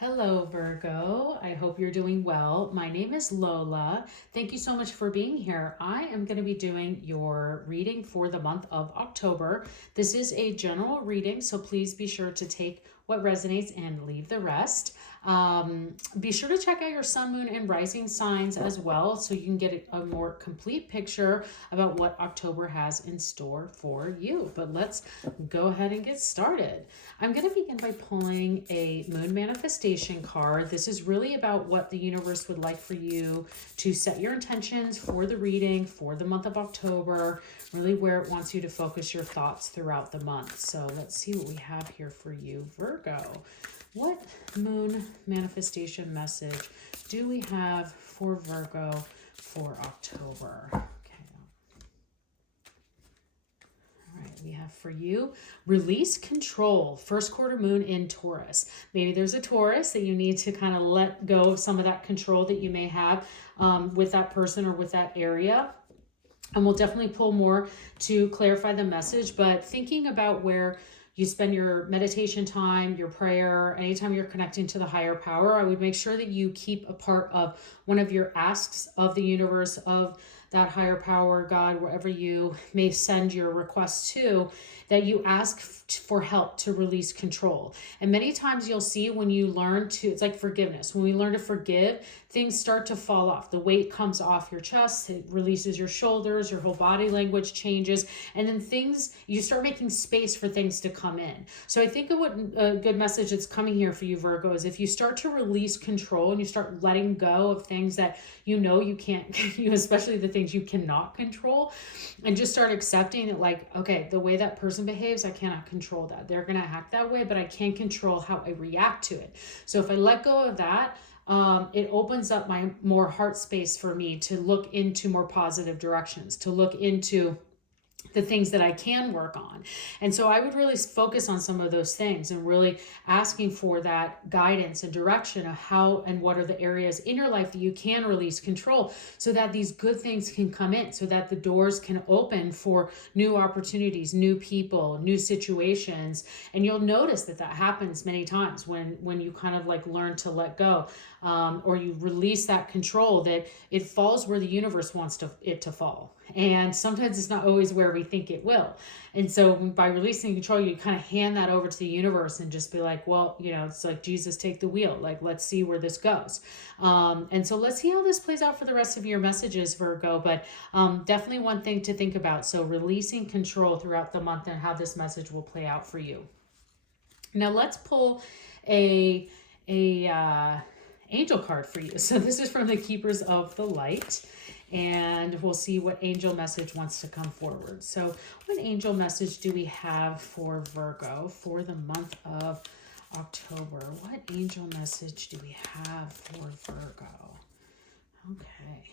Hello, Virgo. I hope you're doing well. My name is Lola. Thank you so much for being here. I am going to be doing your reading for the month of October. This is a general reading, so please be sure to take what resonates and leave the rest. Be sure to check out your sun, moon, and rising signs as well so you can get a more complete picture about what October has in store for you. But let's go ahead and get started. I'm going to begin by pulling a moon manifestation card. This is really about what the universe would like for you to set your intentions for the reading for the month of October, really where it wants you to focus your thoughts throughout the month. So let's see what we have here for you, Virgo. What moon manifestation message do we have for Virgo for October? Okay. All right, we have for you, release control, first quarter moon in Taurus. Maybe there's a Taurus that you need to kind of let go of some of that control that you may have with that person or with that area. And we'll definitely pull more to clarify the message, but thinking about where you spend your meditation time, your prayer, anytime you're connecting to the higher power, I would make sure that you keep a part of one of your asks of the universe, of that higher power, God, wherever you may send your requests to, that you ask for help to release control. And many times you'll see when you learn to, it's like forgiveness. When we learn to forgive, things start to fall off. The weight comes off your chest, it releases your shoulders, your whole body language changes, and then you start making space for things to come in. So I think of what a good message that's coming here for you, Virgo, is if you start to release control and you start letting go of things that you know you can't, especially the things you cannot control, and just start accepting that, like, okay, the way that person behaves, I cannot control that. They're going to act that way, but I can control how I react to it. So if I let go of that, it opens up my more heart space for me to look into more positive directions, to look into the things that I can work on. And so I would really focus on some of those things and really asking for that guidance and direction of how and what are the areas in your life that you can release control so that these good things can come in, so that the doors can open for new opportunities, new people, new situations. And you'll notice that that happens many times when you kind of like learn to let go, or you release that control, that it falls where the universe wants it to fall. And sometimes it's not always where we think it will. And so by releasing control, you kind of hand that over to the universe and just be like, well, it's like, Jesus, take the wheel. Like, let's see where this goes. And so let's see how this plays out for the rest of your messages, Virgo. But definitely one thing to think about. So releasing control throughout the month and how this message will play out for you. Now let's pull a angel card for you. So this is from the Keepers of the Light, and we'll see what angel message wants to come forward. So what angel message do we have for Virgo for the month of October? What angel message do we have for Virgo? Okay.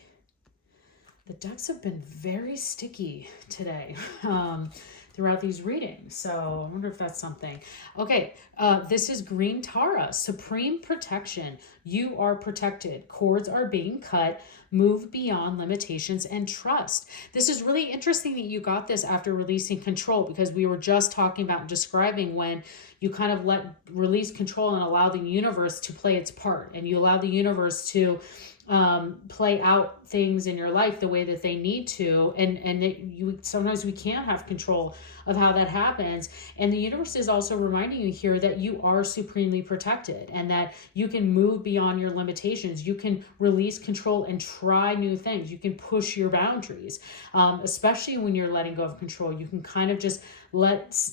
The decks have been very sticky today. Throughout these readings. So I wonder if that's something. Okay, this is Green Tara, Supreme Protection. You are protected. Cords are being cut. Move beyond limitations and trust. This is really interesting that you got this after releasing control, because we were just talking about describing when you kind of release control and allow the universe to play its part, and you allow the universe to play out things in your life the way that they need to, and sometimes we can't have control of how that happens. And the universe is also reminding you here that you are supremely protected and that you can move beyond your limitations. You can release control and try new things. You can push your boundaries, especially when you're letting go of control. You can kind of just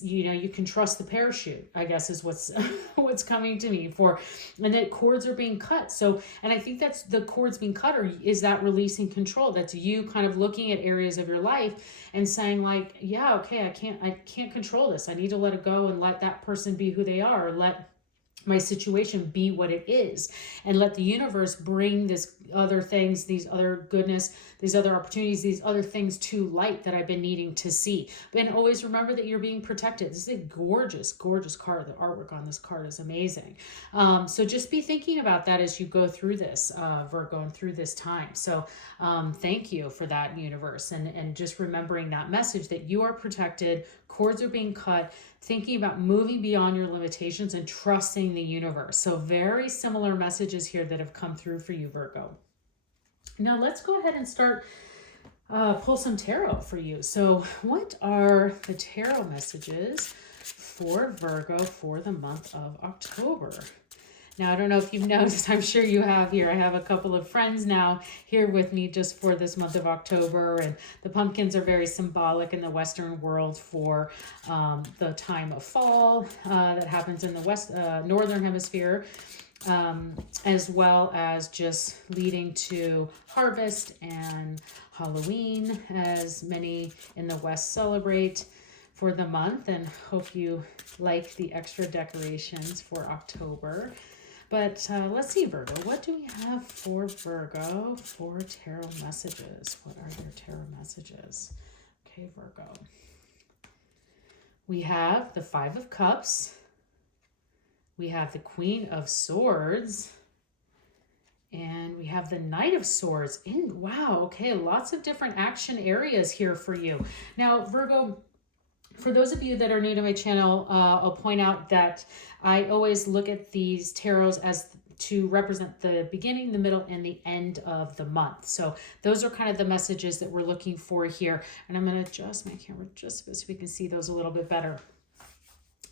you can trust the parachute, I guess is what's coming to me for, and that cords are being cut. So, and I think that's the cords being cut, or is that releasing control? That's you kind of looking at areas of your life and saying, like, yeah, okay, I can't control this. I need to let it go and let that person be who they are, or let my situation be what it is, and let the universe bring this other things, these other goodness, these other opportunities, these other things to light that I've been needing to see. And always remember that you're being protected. This is a gorgeous, gorgeous card. The artwork on this card is amazing. So just be thinking about that as you go through this, Virgo, and through this time. So thank you for that, universe. And just remembering that message that you are protected, cords are being cut, thinking about moving beyond your limitations and trusting the universe. So very similar messages here that have come through for you, Virgo. Now let's go ahead and start pull some tarot for you. So what are the tarot messages for Virgo for the month of October? Now, I don't know if you've noticed, I'm sure you have here. I have a couple of friends now here with me just for this month of October. And the pumpkins are very symbolic in the Western world for the time of fall that happens in the Northern Hemisphere, as well as just leading to harvest and Halloween, as many in the West celebrate for the month. And hope you like the extra decorations for October. But let's see, Virgo, what do we have for Virgo for tarot messages? What are their tarot messages? Okay, Virgo. We have the Five of Cups. We have the Queen of Swords. And we have the Knight of Swords. Wow, okay, lots of different action areas here for you. Now, Virgo, for those of you that are new to my channel, I'll point out that I always look at these tarots as to represent the beginning, the middle, and the end of the month. So those are kind of the messages that we're looking for here. And I'm going to adjust my camera just so we can see those a little bit better.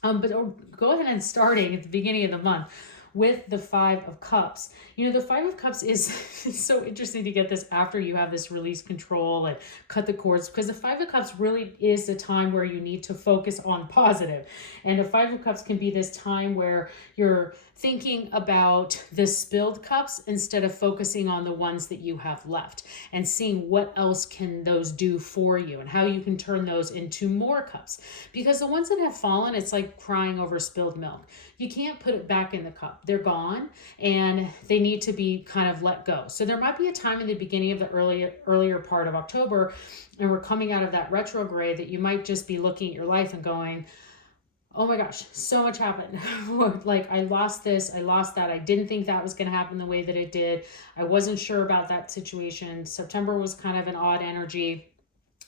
But go ahead and starting at the beginning of the month with the Five of Cups. You know, the Five of Cups is so interesting to get this after you have this release control and cut the cords, because the Five of Cups really is a time where you need to focus on positive. And the Five of Cups can be this time where you're thinking about the spilled cups instead of focusing on the ones that you have left and seeing what else can those do for you and how you can turn those into more cups. Because the ones that have fallen, it's like crying over spilled milk. You can't put it back in the cup. They're gone and they need to be kind of let go. So there might be a time in the beginning of the earlier part of October, and we're coming out of that retrograde, that you might just be looking at your life and going, oh my gosh, so much happened. Like, I lost this, I lost that. I didn't think that was going to happen the way that it did. I wasn't sure about that situation. September was kind of an odd energy.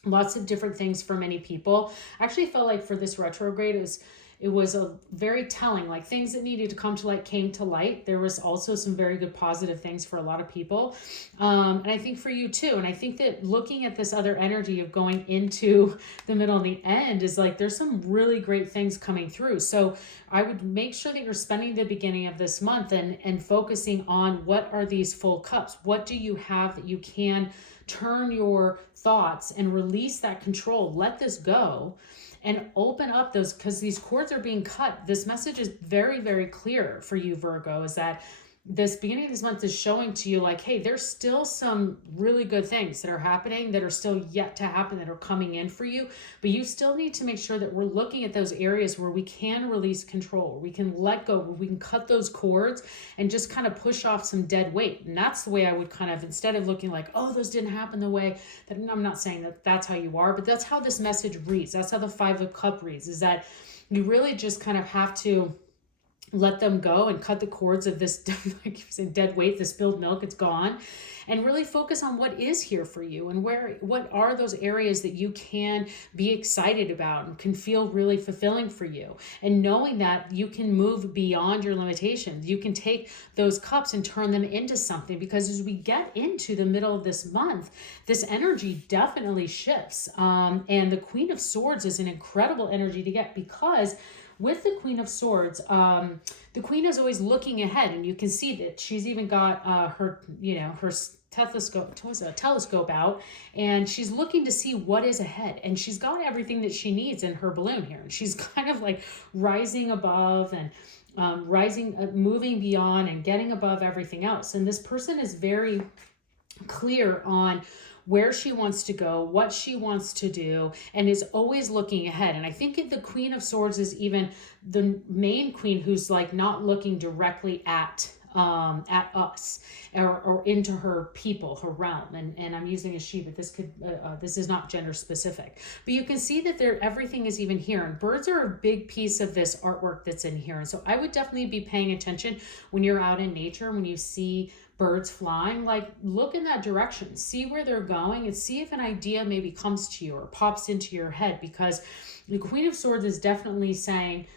Lots of different things for many people. I actually felt like for this retrograde, it was a very telling, like things that needed to come to light came to light. There was also some very good positive things for a lot of people. And I think for you too. And I think that looking at this other energy of going into the middle and the end is like, there's some really great things coming through. So I would make sure that you're spending the beginning of this month and focusing on what are these full cups? What do you have that you can turn your thoughts and release that control? Let this go. And open up those, because these cords are being cut. This message is very, very clear for you, Virgo, is that this beginning of this month is showing to you like, hey, there's still some really good things that are happening that are still yet to happen, that are coming in for you. But you still need to make sure that we're looking at those areas where we can release control, we can let go, where we can cut those cords and just kind of push off some dead weight. And that's the way I would kind of, instead of looking like, oh, those didn't happen the way that, I'm not saying that that's how you are, but that's how this message reads. That's how the Five of Cups reads, is that you really just kind of have to let them go and cut the cords of this, like you said, dead weight, the spilled milk, it's gone. And really focus on what is here for you and what are those areas that you can be excited about and can feel really fulfilling for you. And knowing that you can move beyond your limitations. You can take those cups and turn them into something, because as we get into the middle of this month, this energy definitely shifts. And the Queen of Swords is an incredible energy to get, because with the Queen of Swords, the Queen is always looking ahead, and you can see that she's even got her telescope out, and she's looking to see what is ahead, and she's got everything that she needs in her balloon here, and she's kind of like rising above and moving beyond and getting above everything else. And this person is very clear on where she wants to go, what she wants to do, and is always looking ahead. And I think the Queen of Swords is even the main queen who's like not looking directly at us or into her people, her realm. And I'm using a she, but this is not gender specific. But you can see that everything is even here. And birds are a big piece of this artwork that's in here. And so I would definitely be paying attention when you're out in nature, when you see birds flying, like look in that direction, see where they're going, and see if an idea maybe comes to you or pops into your head, because the Queen of Swords is definitely saying,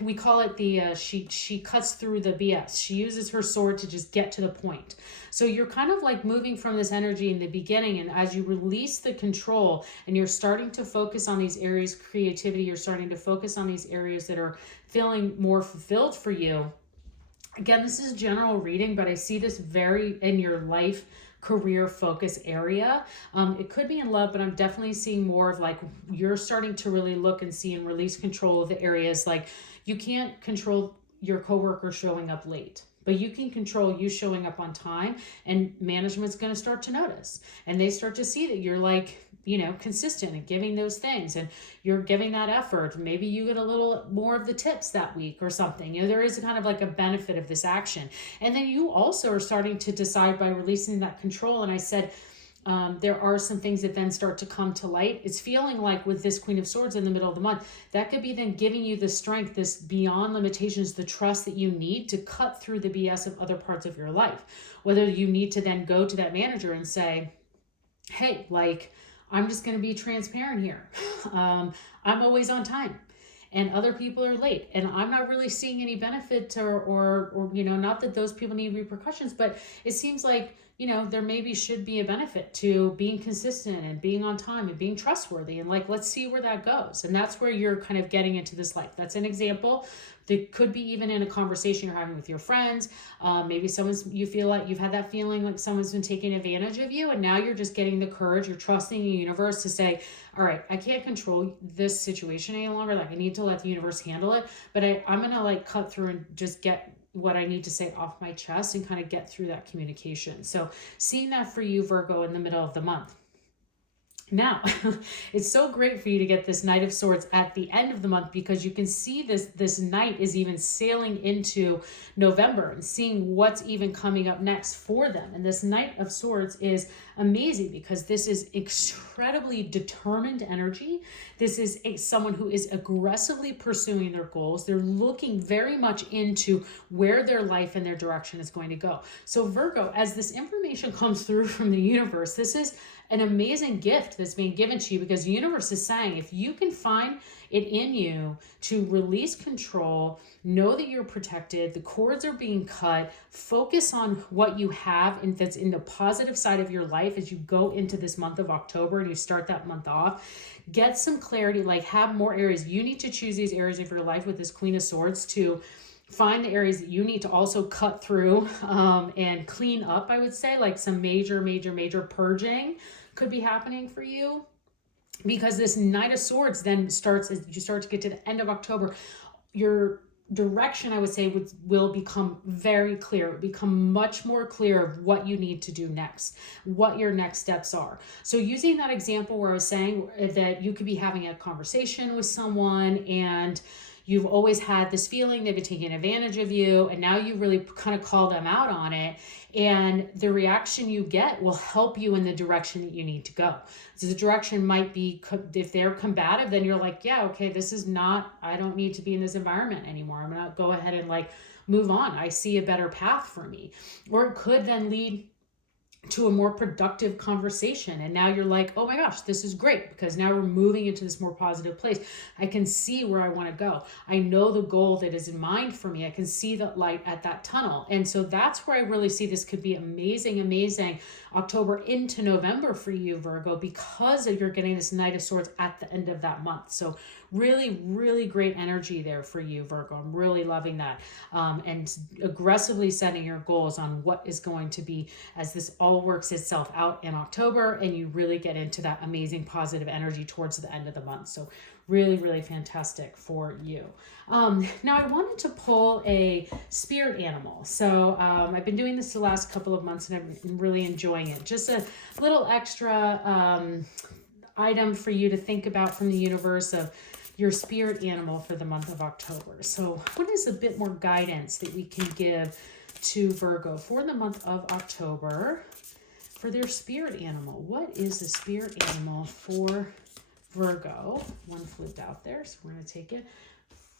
we call it the she cuts through the BS. She uses her sword to just get to the point. So you're kind of like moving from this energy in the beginning, and as you release the control and you're starting to focus on these areas of creativity, you're starting to focus on these areas that are feeling more fulfilled for you. Again, this is general reading, but I see this very in your life career focus area. It could be in love, but I'm definitely seeing more of like you're starting to really look and see and release control of the areas. Like you can't control your coworker showing up late, but you can control you showing up on time, and management's going to start to notice, and they start to see that you're like, you know, consistent and giving those things, and you're giving that effort. Maybe you get a little more of the tips that week or something. You know, there is kind of like a benefit of this action. And then you also are starting to decide by releasing that control. And I said, there are some things that then start to come to light. It's feeling like with this Queen of Swords in the middle of the month, that could be then giving you the strength, this beyond limitations, the trust that you need to cut through the BS of other parts of your life. Whether you need to then go to that manager and say, hey, like, I'm just going to be transparent here. I'm always on time and other people are late, and I'm not really seeing any benefit or, you know, not that those people need repercussions, but it seems like, you know, there maybe should be a benefit to being consistent and being on time and being trustworthy, and like, let's see where that goes. And that's where you're kind of getting into this life. That's an example. That could be even in a conversation you're having with your friends. Maybe you feel like you've had that feeling like someone's been taking advantage of you, and now you're just getting the courage, you're trusting the universe to say, all right, I can't control this situation any longer. Like I need to let the universe handle it, but I'm going to like cut through and just get what I need to say off my chest and kind of get through that communication. So seeing that for you, Virgo, in the middle of the month. Now, it's so great for you to get this Knight of Swords at the end of the month, because you can see this knight is even sailing into November and seeing what's even coming up next for them. And this Knight of Swords is amazing because this is incredibly determined energy. This is someone who is aggressively pursuing their goals. They're looking very much into where their life and their direction is going to go. So Virgo, as this information comes through from the universe, this is an amazing gift that's being given to you, because the universe is saying, if you can find it in you to release control, know that you're protected, the cords are being cut, focus on what you have and that's in the positive side of your life as you go into this month of October and you start that month off, get some clarity, like have more areas. You need to choose these areas of your life with this Queen of Swords to find the areas that you need to also cut through and clean up, I would say, like some major purging could be happening for you, because this Knight of Swords then starts as you start to get to the end of October. Your direction, I would say, will become very clear. It will become much more clear of what you need to do next, what your next steps are. So using that example where I was saying that you could be having a conversation with someone and you've always had this feeling they've been taking advantage of you, and now you really kind of call them out on it, and the reaction you get will help you in the direction that you need to go. So the direction might be, if they're combative, then you're like, yeah, okay, this is not, I don't need to be in this environment anymore. I'm gonna go ahead and like move on. I see a better path for me. Or it could then lead to a more productive conversation, and now you're like, oh my gosh, this is great, because now we're moving into this more positive place. I can see where I want to go. I know the goal that is in mind for me. I can see the light at that tunnel. And so that's where I really see this could be amazing October into November for you, Virgo, because you're getting this Knight of Swords at the end of that month. So really great energy there for you, Virgo. I'm really loving that. And aggressively setting your goals on what is going to be as this all works itself out in October, and you really get into that amazing positive energy towards the end of the month. So really fantastic for you. Now I wanted to pull a spirit animal. So I've been doing this the last couple of months and I've been really enjoying it. Just a little extra item for you to think about from the universe of your spirit animal for the month of October. So what is a bit more guidance that we can give to Virgo for the month of October for their spirit animal? What is the spirit animal for Virgo? One flipped out there, so we're going to take it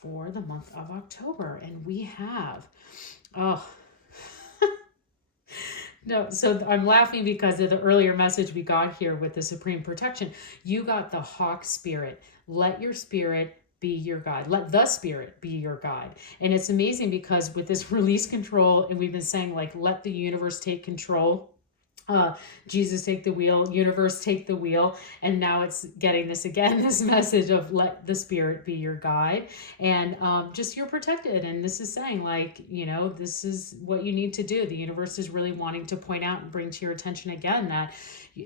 for the month of October. And we have, no, so I'm laughing because of the earlier message we got here with the Supreme Protection. You got the Hawk spirit. Let your spirit be your guide. Let the Spirit be your guide. And it's amazing because with this release control, and we've been saying like, let the universe take control. Jesus take the wheel, universe take the wheel, and now it's getting this again, this message of let the Spirit be your guide, and just you're protected. And this is saying like, this is what you need to do. The universe is really wanting to point out and bring to your attention again that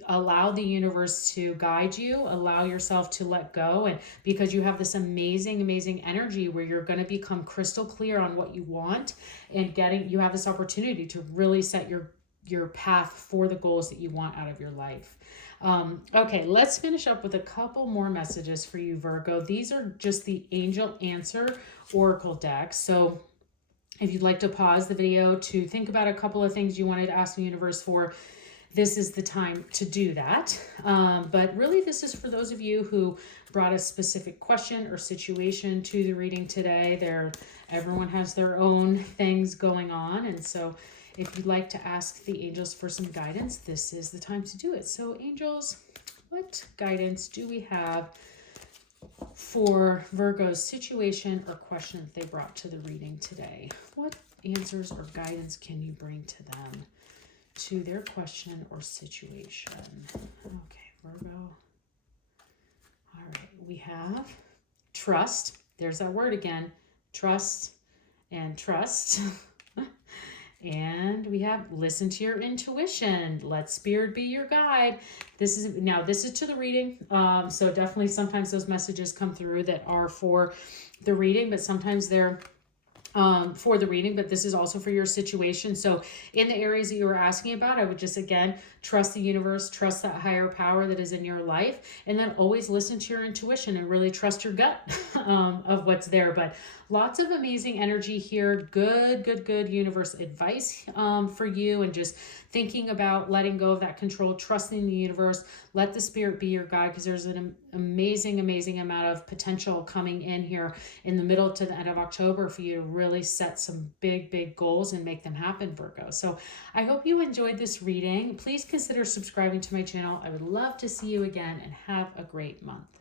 allow the universe to guide you, allow yourself to let go, and because you have this amazing energy where you're going to become crystal clear on what you want, and you have this opportunity to really set your path for the goals that you want out of your life. Okay, let's finish up with a couple more messages for you, Virgo. These are just the Angel Answer Oracle decks. So if you'd like to pause the video to think about a couple of things you wanted to ask the universe for, this is the time to do that. But really, this is for those of you who brought a specific question or situation to the reading today. Everyone has their own things going on, and so if you'd like to ask the angels for some guidance, this is the time to do it. So angels, what guidance do we have for Virgo's situation or question that they brought to the reading today? What answers or guidance can you bring to them, to their question or situation? Okay, Virgo. All right, we have trust. There's that word again, trust and trust. And we have listen to your intuition. Let Spirit be your guide. This is to the reading. So definitely sometimes those messages come through that are for the reading, but sometimes they're for the reading, but this is also for your situation. So in the areas that you were asking about, I would just, again, trust the universe, trust that higher power that is in your life, and then always listen to your intuition and really trust your gut of what's there. But lots of amazing energy here. Good universe advice for you, and just thinking about letting go of that control, trusting the universe, let the Spirit be your guide, because there's an amazing amount of potential coming in here in the middle to the end of October for you to really set some big goals and make them happen, Virgo. So I hope you enjoyed this reading. Please consider subscribing to my channel. I would love to see you again, and have a great month.